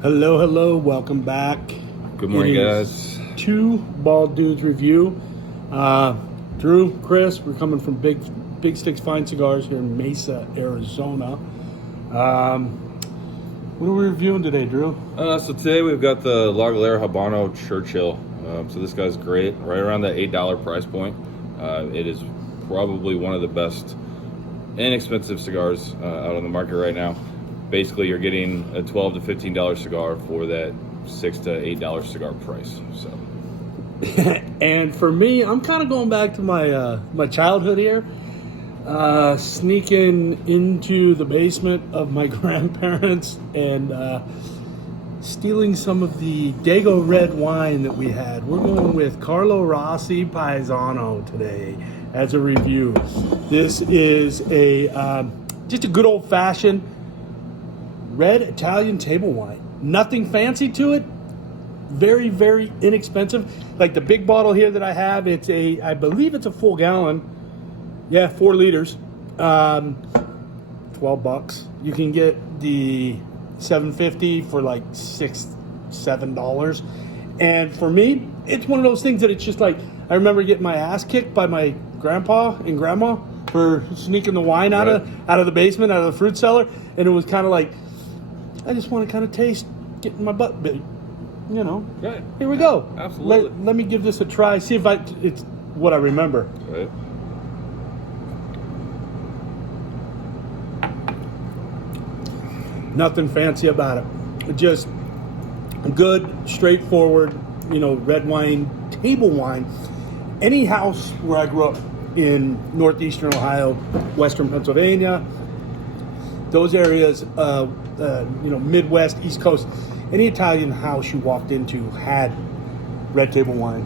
Hello, hello, welcome back. Good morning, It guys. is Two Bald Dudes Review. Drew, Chris, we're coming from Big Sticks Fine Cigars here in Mesa, Arizona. What are we reviewing today, Drew? So today we've got the Galera Habano Churchill. So this guy's great, right around that $8 price point. It is probably one of the best inexpensive cigars out on the market right now. Basically, you're getting a $12 to $15 cigar for that $6 to $8 cigar price. So, And for me, I'm kind of going back to my childhood here. Sneaking into the basement of my grandparents and stealing some of the Dago red wine that we had. We're going with Carlo Rossi Paisano today as a review. This is just a good old-fashioned red Italian table wine. Nothing fancy to it. Very, very inexpensive. Like the big bottle here that I have, I believe it's a full gallon. Yeah, 4 liters. $12. You can get the 750 for like $6-7. And for me, it's one of those things that it's just like, I remember getting my ass kicked by my grandpa and grandma for sneaking the wine out of the basement, out of the fruit cellar. And it was kind of like, I just want to kind of taste getting my butt bit. You know, right. Here we go. Absolutely. Let me give this a try. See if it's what I remember. right. Nothing fancy about it. Just good, straightforward, red wine, table wine. Any house where I grew up in northeastern Ohio, western Pennsylvania, those areas, Midwest, East Coast, any Italian house you walked into had red table wine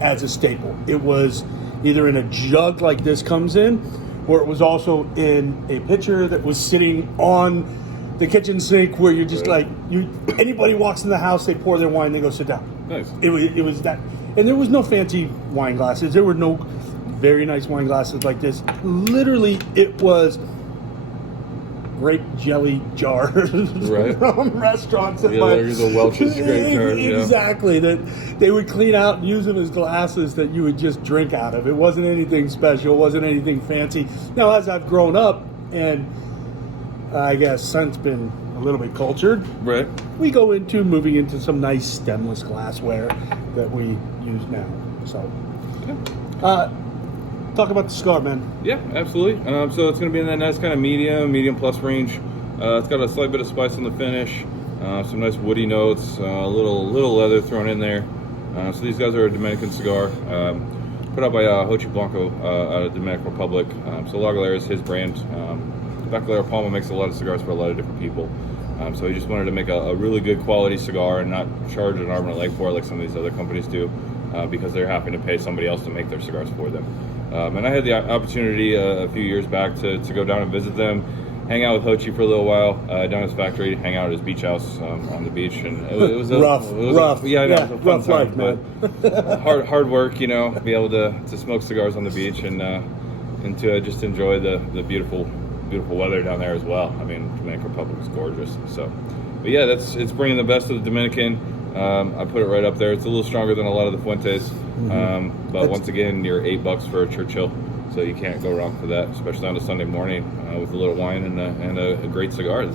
as a staple. It was either in a jug like this comes in, or it was also in a pitcher that was sitting on the kitchen sink where you're just anybody walks in the house, they pour their wine, they go sit down. Nice. It was that. And there was no fancy wine glasses. There were no very nice wine glasses like this. Literally, it was grape jelly jars from restaurants. There's a Welch's grape jar. Exactly. That they would clean out and use them as glasses that you would just drink out of. It wasn't anything special. It wasn't anything fancy. Now, as I've grown up and I guess since been a little bit cultured, Right. we go into moving into some nice stemless glassware that we use now. So, talk about the cigar, man. Yeah, absolutely. So it's going to be in that nice kind of medium plus range. It's got a slight bit of spice on the finish, some nice woody notes, a little leather thrown in there. So these guys are a Dominican cigar, put out by Churchill Blanco out of Dominican Republic. So La Galera is his brand. Galera Palma makes a lot of cigars for a lot of different people. So he just wanted to make a really good quality cigar and not charge an arm and a leg for it like some of these other companies do, because they're happy to pay somebody else to make their cigars for them. And I had the opportunity a few years back to go down and visit them, hang out with Hochi for a little while, down at his factory, hang out at his beach house on the beach. And it was rough. Yeah, I know, it was a fun time, life, but hard work, be able to smoke cigars on the beach and to just enjoy the beautiful weather down there as well. I mean, Dominican Republic is gorgeous. So, but yeah, it's bringing the best of the Dominican. I put it right up there. It's a little stronger than a lot of the Fuentes, but once again, you're $8 for a Churchill, so you can't go wrong for that, especially on a Sunday morning with a little wine and a great cigar.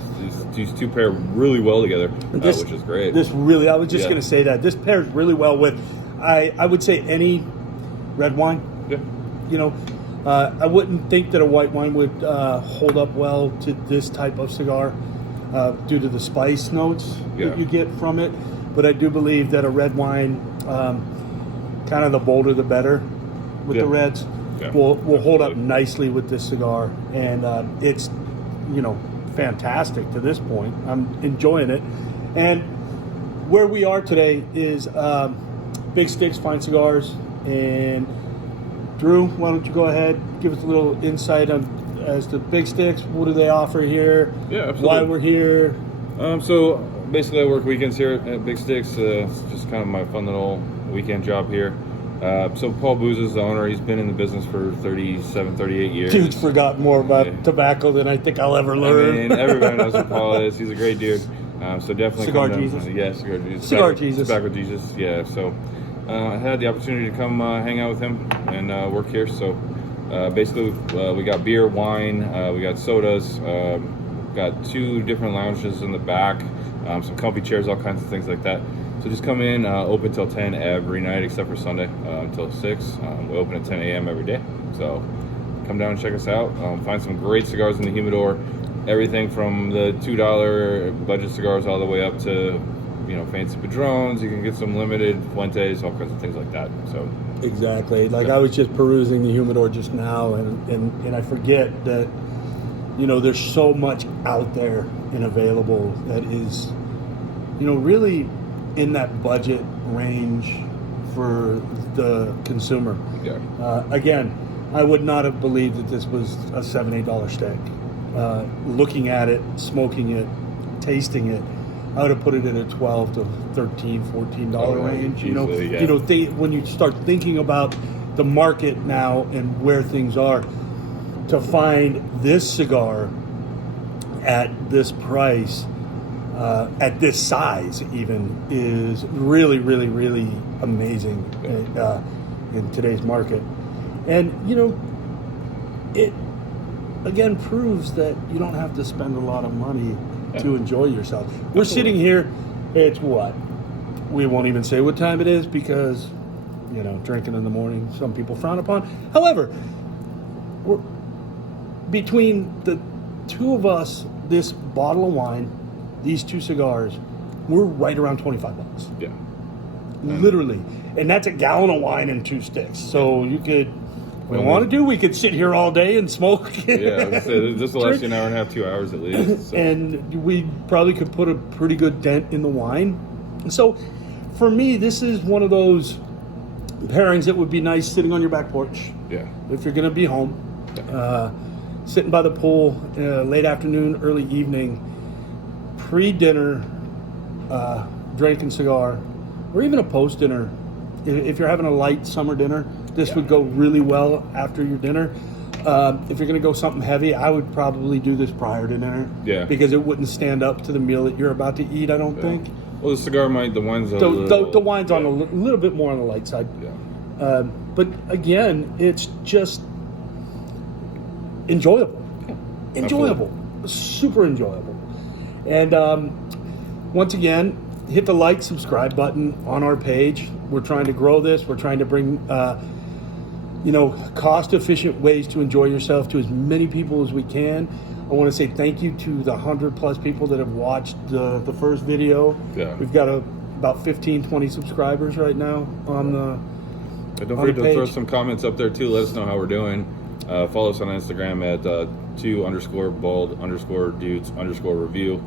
These two pair really well together, which is great. I was just going to say that this pairs really well with, I would say, any red wine. Yeah. I wouldn't think that a white wine would hold up well to this type of cigar due to the spice notes that you get from it. But I do believe that a red wine, kind of the bolder the better with the reds, will hold up nicely with this cigar. And it's, fantastic to this point. I'm enjoying it. And where we are today is Big Sticks Fine Cigars. And Drew, why don't you go ahead, give us a little insight as to Big Sticks. What do they offer here? Yeah, absolutely. Why we're here? So basically, I work weekends here at Big Sticks. It's just kind of my fun little weekend job here. So Paul Booz is the owner. He's been in the business for 37, 38 years. Dude's forgotten more about tobacco than I think I'll ever learn. I mean, everybody knows who Paul is. He's a great dude. So definitely Cigar come down. Jesus. Yeah, Cigar Jesus. Cigar Jesus. Tobacco Jesus. Yeah. So I had the opportunity to come hang out with him and work here. So basically, we got beer, wine, we got sodas, got 2 different lounges in the back, some comfy chairs, all kinds of things like that. So just come in, open till 10 every night except for Sunday until 6. We open at 10 a.m. every day. So come down and check us out. Find some great cigars in the humidor. Everything from the $2 budget cigars all the way up to, you know, fancy Padrones. You can get some limited Fuentes, all kinds of things like that. So Exactly. Like I was just perusing the humidor just now, and I forget that, you know, there's so much out there and available that is, you know, really in that budget range for the consumer. yeah, Again, I would not have believed that this was a $7-8 stick. Looking at it, smoking it, tasting it, I would have put it in a $12 to $13, $14 range. You know, easily, yeah. you know, when you start thinking about the market now and where things are, to find this cigar at this price, at this size, even is really, really, really amazing in today's market. And you know, it again proves that you don't have to spend a lot of money to enjoy yourself. We're sitting here, it's what? We won't even say what time it is because, you know, drinking in the morning, some people frown upon. However, between the 2 of us, this bottle of wine, these 2 cigars, we're right around $25. yeah. Literally. And that's a gallon of wine and 2 sticks. So you could, we want to do, we could sit here all day and smoke. Yeah, I was gonna say, this will last you an hour and a half, 2 hours at least. So. And we probably could put a pretty good dent in the wine. So for me, this is one of those pairings that would be nice sitting on your back porch. Yeah. If you're going to be home. Sitting by the pool, late afternoon, early evening, pre-dinner, drinking cigar, or even a post-dinner. If you're having a light summer dinner, this would go really well after your dinner. If you're going to go something heavy, I would probably do this prior to dinner. Yeah. Because it wouldn't stand up to the meal that you're about to eat, I don't think. Well, the cigar the wine's a The little... wine's on a little bit more on the light side. Yeah. But again, it's just enjoyable. Enjoyable. Super enjoyable. And once again, hit the like, subscribe button on our page. We're trying to grow this. We're trying to bring, you know, cost-efficient ways to enjoy yourself to as many people as we can. I want to say thank you to the 100+ people that have watched the first video. Yeah. We've got about 15, 20 subscribers right now on the And don't on the forget to throw page. some comments up there too. Let us know how we're doing. Follow us on Instagram at 2_bold_dudes_review.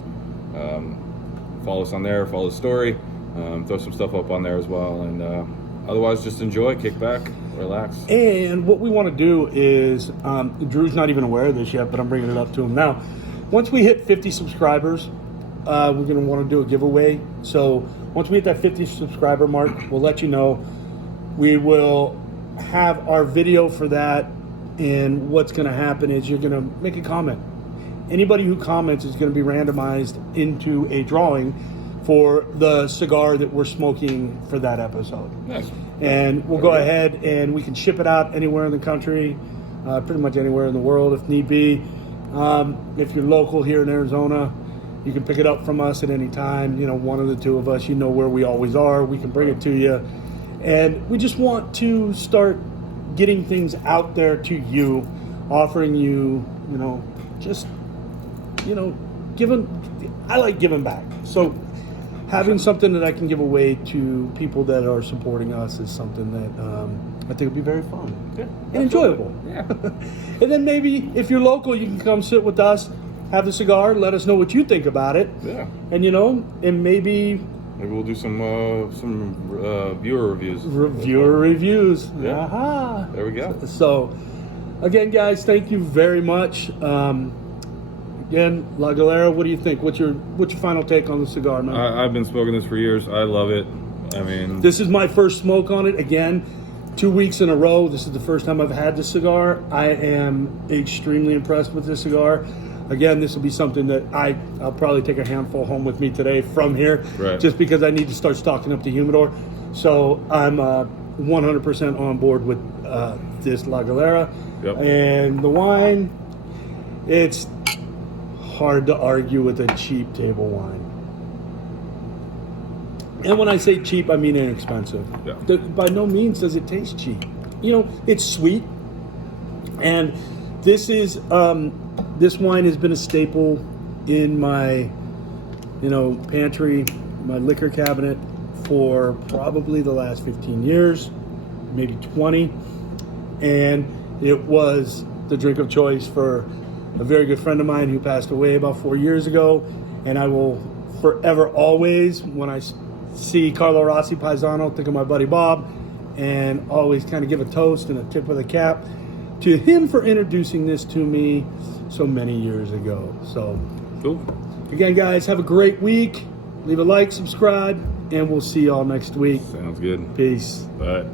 Follow us on there. Follow the story. Throw some stuff up on there as well. And otherwise, just enjoy, kick back, relax. And what we want to do is, Drew's not even aware of this yet, but I'm bringing it up to him now. Once we hit 50 subscribers, we're going to want to do a giveaway. So once we hit that 50 subscriber mark, we'll let you know. We will have our video for that. And what's going to happen is you're going to make a comment. Anybody who comments is going to be randomized into a drawing for the cigar that we're smoking for that episode. Nice. And we'll go ahead and we can ship it out anywhere in the country, pretty much anywhere in the world if need be. If you're local here in Arizona, you can pick it up from us at any time. You know, one of the 2 of us, you know where we always are. We can bring it to you. And we just want to start getting things out there to you, offering you, you know, just, you know, I like giving back. So having something that I can give away to people that are supporting us is something that I think would be very fun and enjoyable. Yeah. And then maybe if you're local, you can come sit with us, have the cigar, let us know what you think about it. Yeah. And, you know, and maybe we'll do some viewer reviews. Viewer reviews. Yeah. Aha. There we go. So, again, guys, thank you very much. Again, La Galera, what do you think? What's your final take on the cigar, man? I've been smoking this for years. I love it. I mean, This is my first smoke on it. Again, 2 weeks in a row. This is the first time I've had this cigar. I am extremely impressed with this cigar. again, this will be something that I'll probably take a handful home with me today from here, Right. just because I need to start stocking up the humidor. So I'm 100% on board with this La Galera. Yep. And the wine, it's hard to argue with a cheap table wine. And when I say cheap, I mean inexpensive. Yeah. By no means does it taste cheap. You know, it's sweet. And this is this wine has been a staple in my, pantry, my liquor cabinet for probably the last 15 years, maybe 20. And it was the drink of choice for a very good friend of mine who passed away about 4 years ago. And I will forever, always, when I see Carlo Rossi Paisano, think of my buddy Bob, and always kind of give a toast and a tip of the cap to him for introducing this to me so many years ago. So, Cool. again, guys, have a great week. Leave a like, subscribe, and we'll see y'all next week. Sounds good. Peace. Bye.